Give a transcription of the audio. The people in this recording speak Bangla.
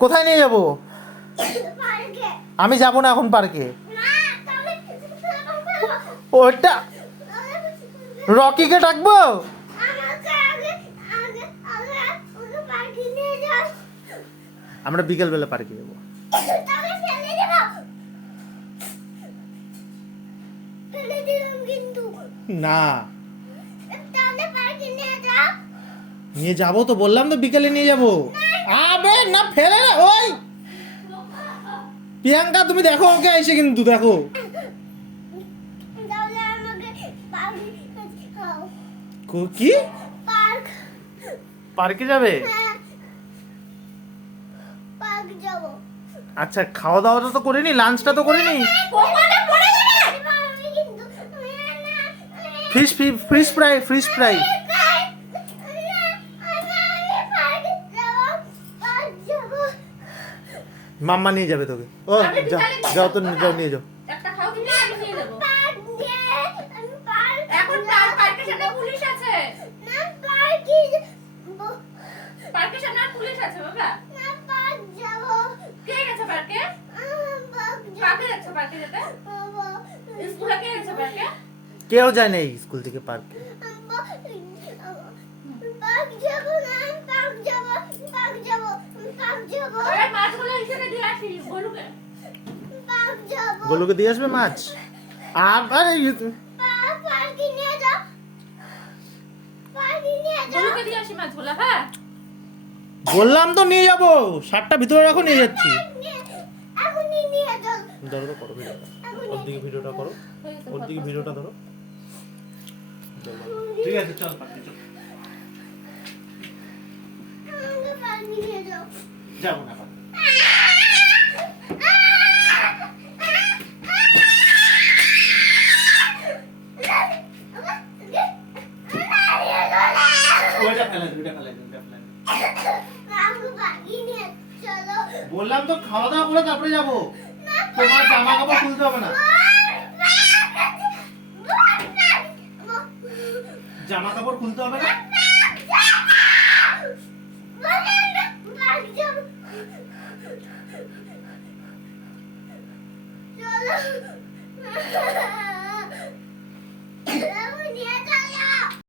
কোথায় নিয়ে যাব? আমি যাব না এখন পার্কে। ওটা রকিকে ডাকবো? আমরা বিকেল বেলা পার্কে যাবো। না নিয়ে যাবো তো, বললাম তো বিকেলে নিয়ে যাবো। আবে না, ফেলে না। ওই প্রিয়াঙ্কা, তুমি দেখো ওকে এসে, কিন্তু দেখো। কি পার্কে যাবে? আচ্ছা, খাওয়া দাওয়াটা তো করিনি, লাঞ্চটা তো করিনি। Fish fry. মাম্মা নিয়ে যাবে তোকে। ও যাও তো, যাও নিয়ে যাও। কেউ যায় না স্কুল থেকে পার্কে। গোলুকে দিয়ে আসবে মাছ। আবার বললাম তো নিয়ে যাবো, 7টা ভিতরে রাখো, নিয়ে যাচ্ছি। ধরো তো, করো ভিডিওটা, ওর দিকে ভিডিওটা করো, ওর দিকে ভিডিওটা ধরো। ঠিক আছে, চল পার্কে চল। যাবো না পার্কে। বললাম তো খাওয়া দাওয়া করে তারপরে যাবো। তোমার জামা কাপড় খুলতে হবে না। জামা কাপড় খুলতে হবে না।